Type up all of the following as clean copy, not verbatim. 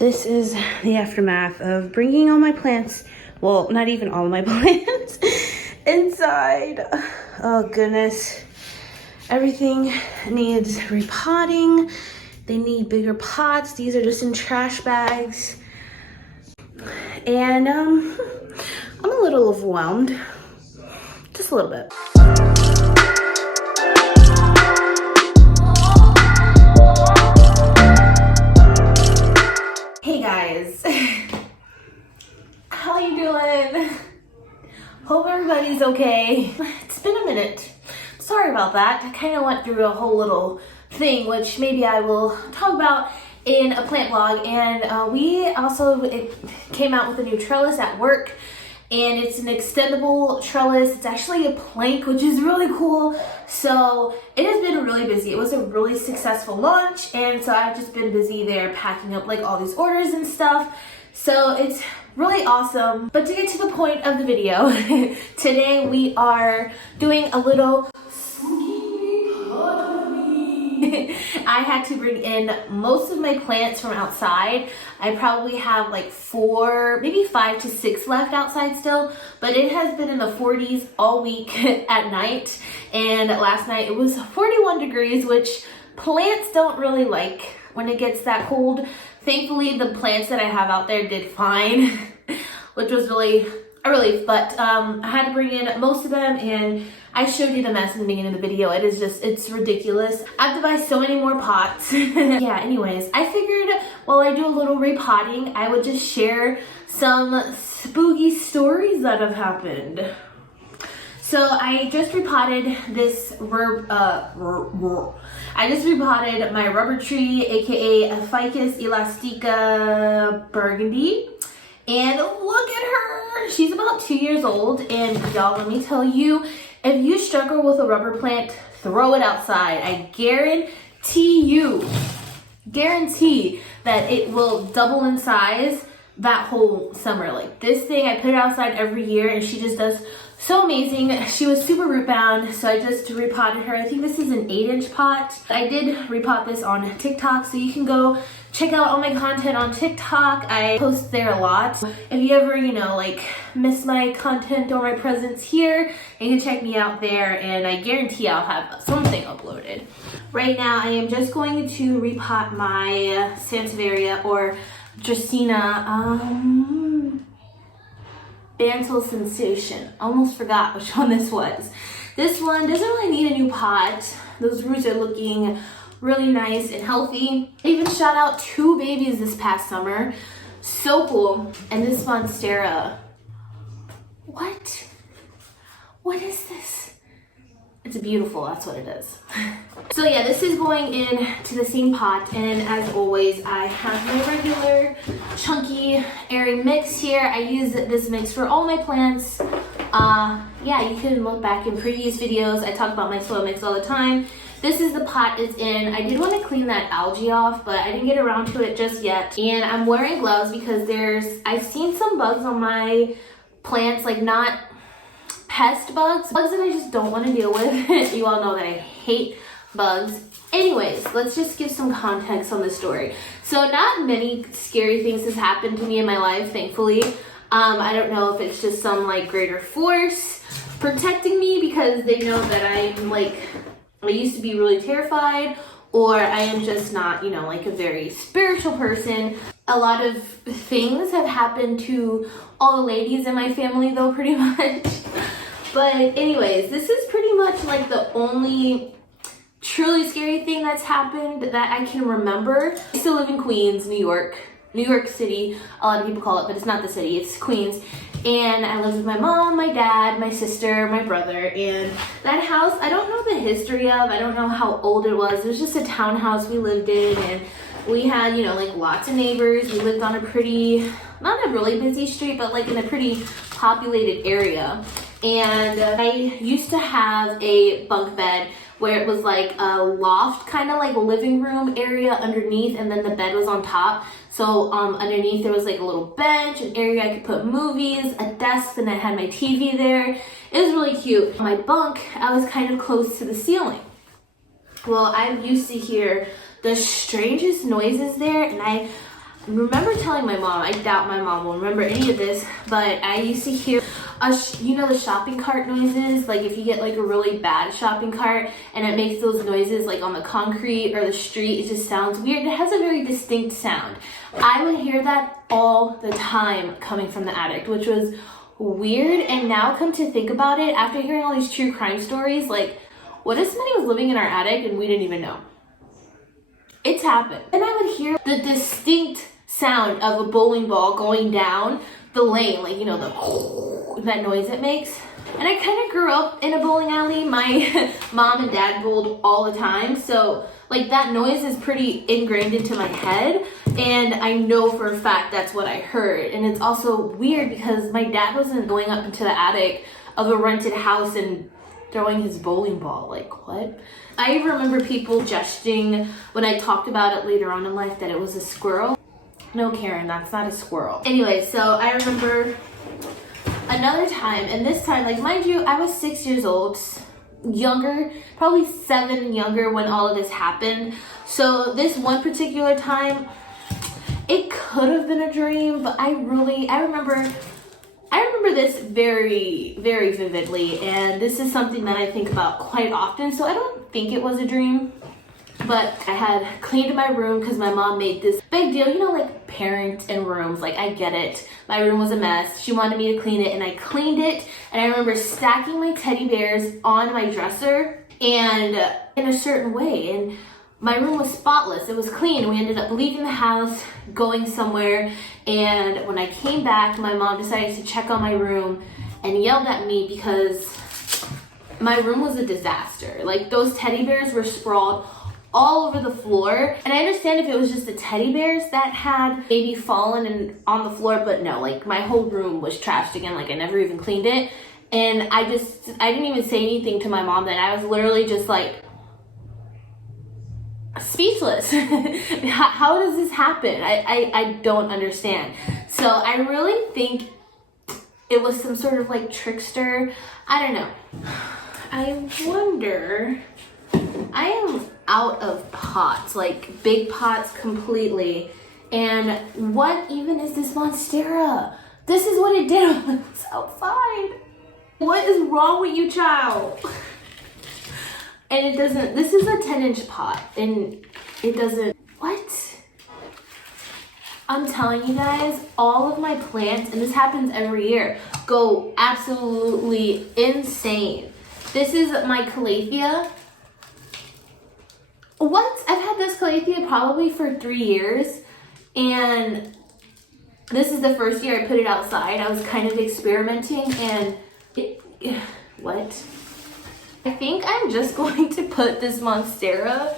This is the aftermath of bringing all my plants, well, not even all of my plants, inside. Oh goodness. Everything needs repotting. They need bigger pots. These are just in trash bags. And I'm a little overwhelmed. Just a little bit. Hey guys, how you doing? Hope everybody's okay. It's been a minute. Sorry about that. I kind of went through a whole little thing, which maybe I will talk about in a plant vlog. And it came out with a new trellis at work, and it's an extendable trellis. It's actually a plank, which is really cool. So it has been really busy. It was a really successful launch, and so I've just been busy there packing up like all these orders and stuff. So it's really awesome. But to get to the point of the video, today we are doing a little I had to bring in most of my plants from outside. I probably have like 4, maybe 5 to 6 left outside still, but it has been in the 40s all week at night. And last night it was 41 degrees, which plants don't really like when it gets that cold. Thankfully, the plants that I have out there did fine, which was really a relief. But I had to bring in most of them, and I showed you the mess in the beginning of the video. It is just, it's ridiculous. I have to buy so many more pots. Yeah, anyways, I figured while I do a little repotting, I would just share some spooky stories that have happened. So I just repotted this, I just repotted my rubber tree, aka Ficus elastica burgundy. And look at her, she's about 2 years old. And y'all, let me tell you, if you struggle with a rubber plant, throw it outside. I guarantee that it will double in size that whole summer. Like this thing, I put it outside every year and she just does so amazing. She was super root bound, so I just repotted her. I think this is an 8-inch pot. I did repot this on TikTok, so you can go check out all my content on TikTok. I post there a lot. If you ever, like miss my content or my presence here, you can check me out there, and I guarantee I'll have something uploaded. Right now, I am just going to repot my Sansevieria or Dracaena Bantal Sensation. Almost forgot which one this was. This one doesn't really need a new pot. Those roots are looking really nice and healthy. I even shot out 2 babies this past summer. So cool. And this Monstera. What? What is this? It's beautiful, that's what it is. So yeah, this is going into the same pot, and as always, I have my regular chunky airy mix here. I use this mix for all my plants. Yeah, you can look back in previous videos. I talk about my soil mix all the time. This is the pot it's in. I did want to clean that algae off, but I didn't get around to it just yet. And I'm wearing gloves because I've seen some bugs on my plants, like not pest bugs that I just don't want to deal with. You all know that I hate bugs. Anyways, let's just give some context on this story. So not many scary things has happened to me in my life, thankfully. I don't know if it's just some like greater force protecting me because they know that I used to be really terrified, or I am just not, like a very spiritual person. A lot of things have happened to all the ladies in my family though, pretty much. But anyways, this is pretty much like the only truly scary thing that's happened that I can remember. I still live in Queens, New York City. A lot of people call it, but it's not the city, it's Queens. And I lived with my mom, my dad, my sister, my brother, and that house, I don't know the history of, I don't know how old it was. It was just a townhouse we lived in, and we had, like lots of neighbors. We lived on a pretty, not a really busy street, but like in a pretty populated area. And I used to have a bunk bed where it was like a loft, kind of like a living room area underneath, and then the bed was on top. So underneath there was like a little bench, an area I could put movies, a desk, and I had my TV there. It was really cute. My bunk, I was kind of close to the ceiling. Well, I used to hear the strangest noises there, and remember telling my mom, I doubt my mom will remember any of this, but I used to hear, you know, the shopping cart noises, like if you get like a really bad shopping cart and it makes those noises like on the concrete or the street, it just sounds weird. It has a very distinct sound. I would hear that all the time coming from the attic, which was weird. And now come to think about it, after hearing all these true crime stories, like what if somebody was living in our attic and we didn't even know? It's happened. And I would hear the distinct sound of a bowling ball going down the lane, like, you know, that noise it makes. And I kind of grew up in a bowling alley. My mom and dad bowled all the time, so like that noise is pretty ingrained into my head, and I know for a fact that's what I heard. And it's also weird because my dad wasn't going up into the attic of a rented house and throwing his bowling ball. Like, what? I remember people suggesting when I talked about it later on in life that it was a squirrel. No, Karen, that's not a squirrel. Anyway, so I remember another time, and this time, like, mind you, I was 6 years old, younger, probably 7 younger when all of this happened. So this one particular time, it could have been a dream, but I remember this very, very vividly, and this is something that I think about quite often, so I don't think it was a dream. But I had cleaned my room because my mom made this big deal, you know, like parents and rooms, like I get it. My room was a mess. She wanted me to clean it and I cleaned it. And I remember stacking my teddy bears on my dresser and in a certain way. And my room was spotless. It was clean. We ended up leaving the house, going somewhere. And when I came back, my mom decided to check on my room and yelled at me because my room was a disaster. Like those teddy bears were sprawled all over the floor. And I understand if it was just the teddy bears that had maybe fallen and on the floor, but no, like my whole room was trashed again. Like I never even cleaned it. And I didn't even say anything to my mom then. I was literally just like speechless. How does this happen? I don't understand. So I really think it was some sort of like trickster. I don't know. I wonder, I am out of pots, like big pots completely. And what even is this Monstera? This is what it did when I was outside. What is wrong with you, child? And it doesn't, this is a 10-inch pot and it doesn't, what? I'm telling you guys, all of my plants, and this happens every year, go absolutely insane. This is my calathea. What? I've had this calathea probably for 3 years, and this is the first year I put it outside. I was kind of experimenting, and what? I think I'm just going to put this Monstera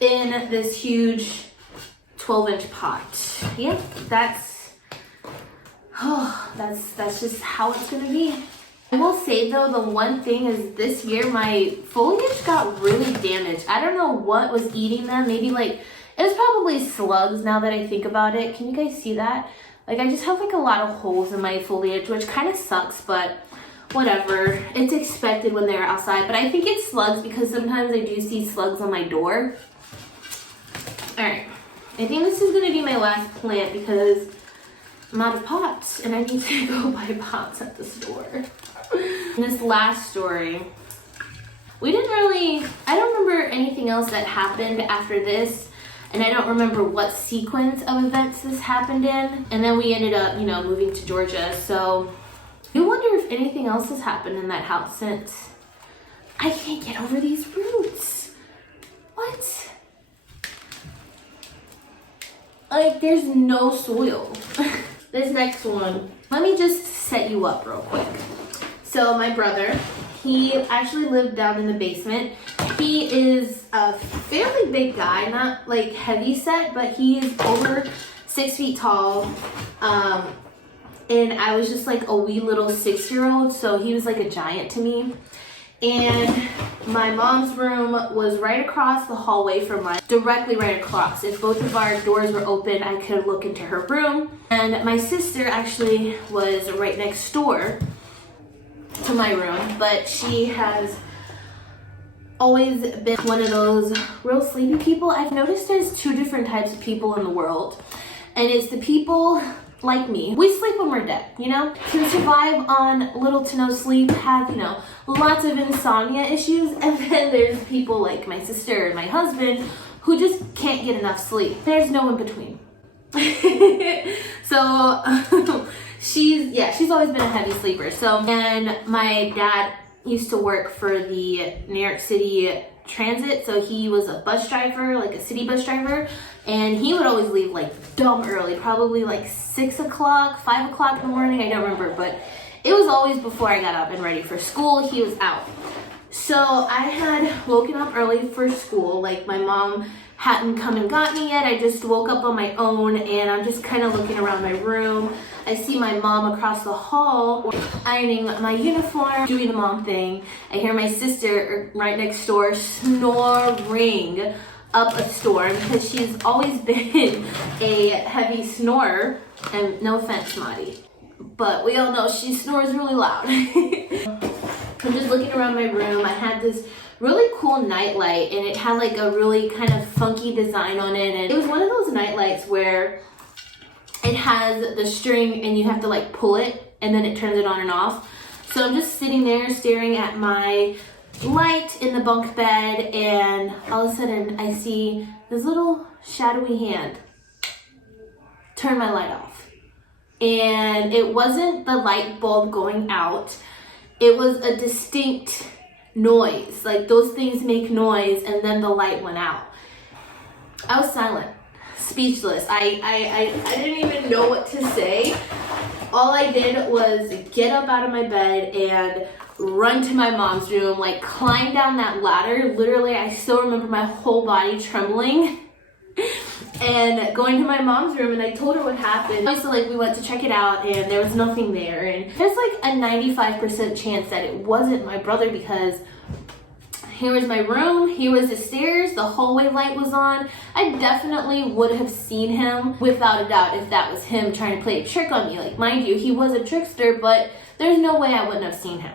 in this huge 12-inch pot. Yep, that's just how it's gonna be. I will say though, the one thing is this year my foliage got really damaged. I don't know what was eating them. Maybe like, it was probably slugs now that I think about it. Can you guys see that? Like I just have like a lot of holes in my foliage, which kind of sucks, but whatever. It's expected when they're outside, but I think it's slugs because sometimes I do see slugs on my door. All right, I think this is gonna be my last plant because I'm out of pots and I need to go buy pots at the store. In this last story, I don't remember anything else that happened after this, and I don't remember what sequence of events this happened in. And then we ended up, you know, moving to Georgia. So you wonder if anything else has happened in that house since. I can't get over these roots. What? Like, there's no soil. This next one, let me just set you up real quick. So my brother, he actually lived down in the basement. He is a fairly big guy, not like heavy set, but he is over 6 feet tall. And I was just like a wee little 6-year-old, so he was like a giant to me. And my mom's room was right across the hallway from mine, directly right across. If both of our doors were open, I could look into her room. And my sister actually was right next door to my room, but she has always been one of those real sleepy people. I've noticed there's two different types of people in the world, and it's the people like me. We sleep when we're dead, you know? Can survive on little to no sleep, have, you know, lots of insomnia issues, and then there's people like my sister and my husband who just can't get enough sleep. There's no in between. So she's always been a heavy sleeper. So, and my dad used to work for the New York City Transit, so he was a bus driver, like a city bus driver, and he would always leave like dumb early, probably like 6 o'clock, 5 o'clock in the morning, I don't remember, but it was always before I got up and ready for school, he was out. So I had woken up early for school, like my mom hadn't come and got me yet. I just woke up on my own and I'm just kind of looking around my room. I see my mom across the hall ironing my uniform, doing the mom thing. I hear my sister right next door snoring up a storm because she's always been a heavy snorer. And no offense, Maddie, but we all know she snores really loud. I'm just looking around my room. I had this really cool nightlight and it had like a really kind of funky design on it, and it was one of those nightlights where it has the string and you have to like pull it and then it turns it on and off. So I'm just sitting there staring at my light in the bunk bed, and all of a sudden I see this little shadowy hand turn my light off. And it wasn't the light bulb going out, it was a distinct noise. Like those things make noise, and then the light went out. I was silent, speechless. I didn't even know what to say. All I did was get up out of my bed and run to my mom's room, like climb down that ladder. Literally, I still remember my whole body trembling. And going to my mom's room, and I told her what happened. So like we went to check it out and there was nothing there, and there's like a 95% chance that it wasn't my brother, because here was my room, here was the stairs, the hallway light was on. I definitely would have seen him without a doubt if that was him trying to play a trick on me. Like, mind you, he was a trickster, but there's no way I wouldn't have seen him.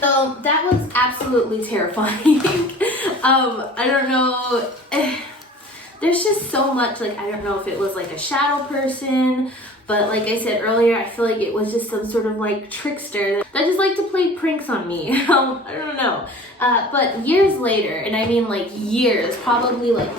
So that was absolutely terrifying. I don't know. There's just so much, like, I don't know if it was like a shadow person, but like I said earlier, I feel like it was just some sort of like trickster that just liked to play pranks on me. I don't know. But years later, and I mean like years, probably like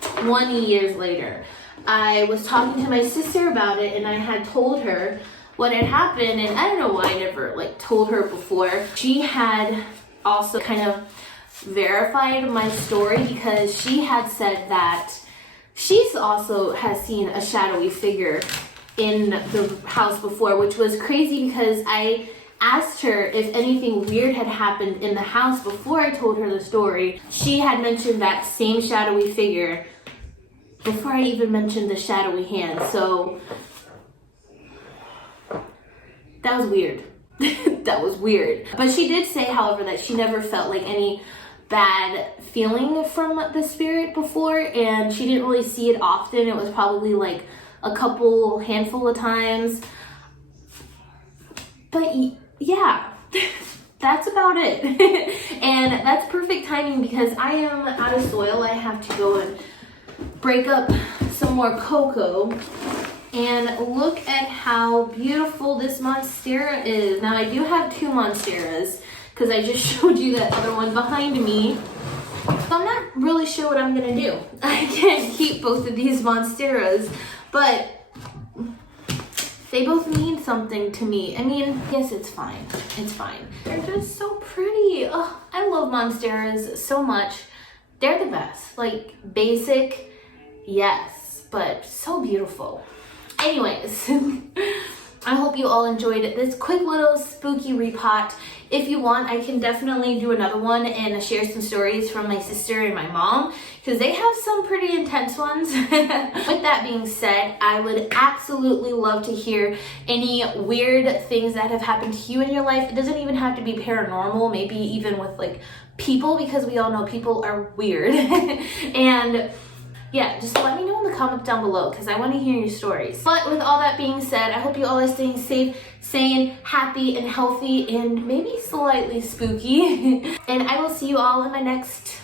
20 years later, I was talking to my sister about it, and I had told her what had happened, and I don't know why I never like told her before. She had also kind of verified my story, because she had said that she's also has seen a shadowy figure in the house before, which was crazy because I asked her if anything weird had happened in the house before I told her the story. She had mentioned that same shadowy figure before I even mentioned the shadowy hand. So that was weird. That was weird. But she did say, however, that she never felt like any bad feeling from the spirit before, and she didn't really see it often. It was probably like a handful of times. But yeah, that's about it. And that's perfect timing because I am out of soil. I have to go and break up some more cocoa. And look at how beautiful this Monstera is. Now I do have two Monsteras because I just showed you that other one behind me. So I'm not really sure what I'm gonna do. I can't keep both of these Monsteras, but they both mean something to me. I mean, yes, it's fine. It's fine. They're just so pretty. Oh, I love Monsteras so much. They're the best. Like, basic, yes, but so beautiful. Anyways, I hope you all enjoyed this quick little spooky repot. If you want, I can definitely do another one and share some stories from my sister and my mom, because they have some pretty intense ones. With that being said, I would absolutely love to hear any weird things that have happened to you in your life. It doesn't even have to be paranormal, maybe even with like people, because we all know people are weird. And yeah, just let me know in the comments down below because I want to hear your stories. But with all that being said, I hope you all are staying safe, sane, happy, and healthy, and maybe slightly spooky. And I will see you all in my next